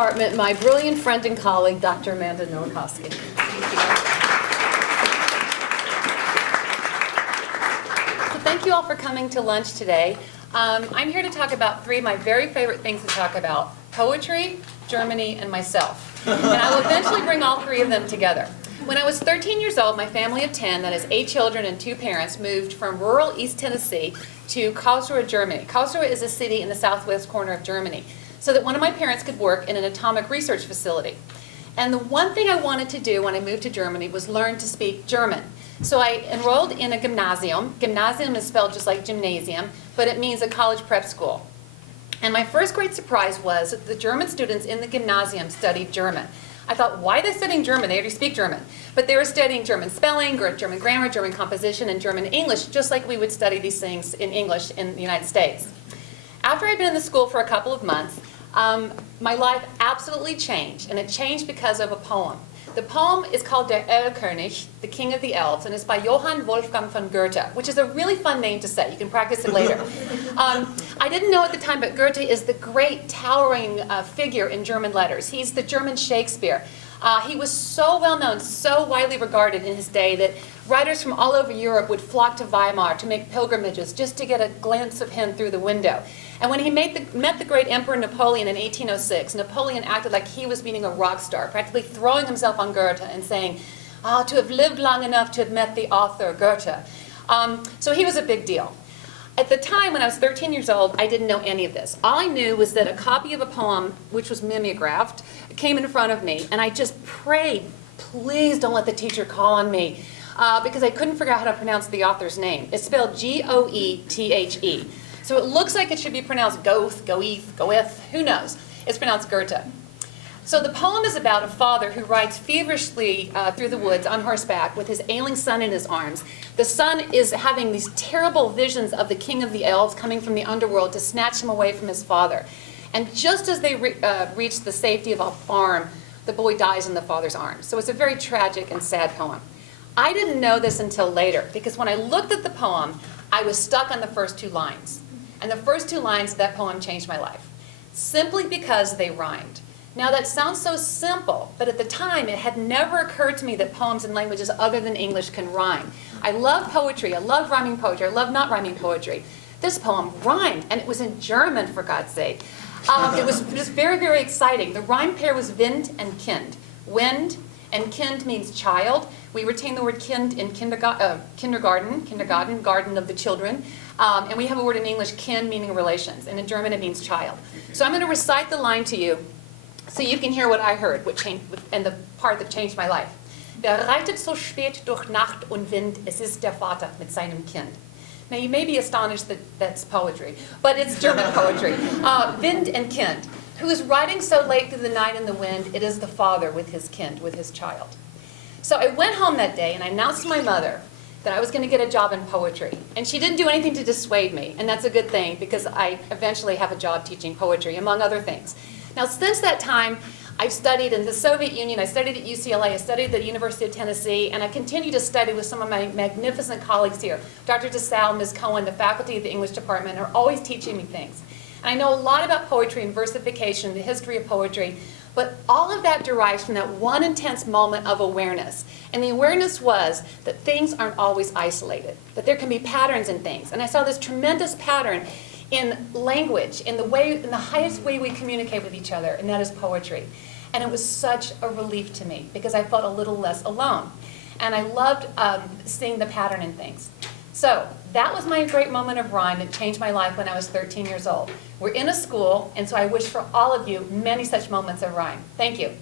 department, my brilliant friend and colleague, Dr. Amanda Nowakowski. So thank you all for coming to lunch today. I'm here to talk about three of my very favorite things to talk about: poetry, Germany, and myself. And I will eventually bring all three of them together. When I was 13 years old, my family of 10, that is 8 children and 2 parents, moved from rural East Tennessee to Karlsruhe, Germany. Karlsruhe is a city in the southwest corner of Germany, so that one of my parents could work in an atomic research facility. And the one thing I wanted to do when I moved to Germany was learn to speak German. So I enrolled in a gymnasium. Gymnasium is spelled just like gymnasium, but it means a college prep school. And my first great surprise was that the German students in the gymnasium studied German. I thought, why are they studying German? They already speak German. But they were studying German spelling, German grammar, German composition, and German English, just like we would study these things in English in the United States. After I'd been in the school for a couple of months, my life absolutely changed, and it changed because of a poem. The poem is called Der Erlkönig, the King of the Elves, and it's by Johann Wolfgang von Goethe, which is a really fun name to say. You can practice it later. I didn't know at the time, but Goethe is the great towering figure in German letters. He's the German Shakespeare. He was so well known, so widely regarded in his day that writers from all over Europe would flock to Weimar to make pilgrimages just to get a glimpse of him through the window. And when he met the great Emperor Napoleon in 1806, Napoleon acted like he was meeting a rock star, practically throwing himself on Goethe and saying, "Oh, to have lived long enough to have met the author, Goethe." So he was a big deal. At the time, when I was 13 years old, I didn't know any of this. All I knew was that a copy of a poem, which was mimeographed, came in front of me, and I just prayed, please don't let the teacher call on me, because I couldn't figure out how to pronounce the author's name. It's spelled Goethe. So it looks like it should be pronounced Goethe, Goethe, who knows? It's pronounced Goethe. So the poem is about a father who rides feverishly through the woods on horseback with his ailing son in his arms. The son is having these terrible visions of the king of the elves coming from the underworld to snatch him away from his father. And just as they reach the safety of a farm, the boy dies in the father's arms. So it's a very tragic and sad poem. I didn't know this until later, because when I looked at the poem, I was stuck on the first 2 lines. And the first 2 lines of that poem changed my life, simply because they rhymed. Now that sounds so simple, but at the time it had never occurred to me that poems in languages other than English can rhyme. I love poetry, I love rhyming poetry, I love not rhyming poetry. This poem rhymed, and it was in German, for God's sake. It was just very, very exciting. The rhyme pair was Wind and Kind. Wind and Kind means child. We retain the word kind in kindergarten, garden of the children. And we have a word in English, kin, meaning relations. And in German, it means child. So I'm going to recite the line to you so you can hear what I heard, and the part that changed my life. Wer reitet so spät durch Nacht und Wind, es ist der Vater mit seinem Kind. Now you may be astonished that that's poetry, but it's German poetry. Wind and Kind. Who is riding so late through the night in the wind? It is the father with his kind, with his child. So I went home that day and I announced to my mother that I was going to get a job in poetry. And she didn't do anything to dissuade me, and that's a good thing, because I eventually have a job teaching poetry, among other things. Now, since that time, I've studied in the Soviet Union, I studied at UCLA, I studied at the University of Tennessee, and I continue to study with some of my magnificent colleagues here. Dr. DeSalle, Ms. Cohen, the faculty of the English department are always teaching me things. And I know a lot about poetry and versification, the history of poetry, but all of that derives from that one intense moment of awareness. And the awareness was that things aren't always isolated, that there can be patterns in things. And I saw this tremendous pattern in language, in the highest way we communicate with each other, and that is poetry. And it was such a relief to me, because I felt a little less alone. And I loved seeing the pattern in things. So that was my great moment of rhyme that changed my life when I was 13 years old. We're in a school, and so I wish for all of you many such moments of rhyme. Thank you.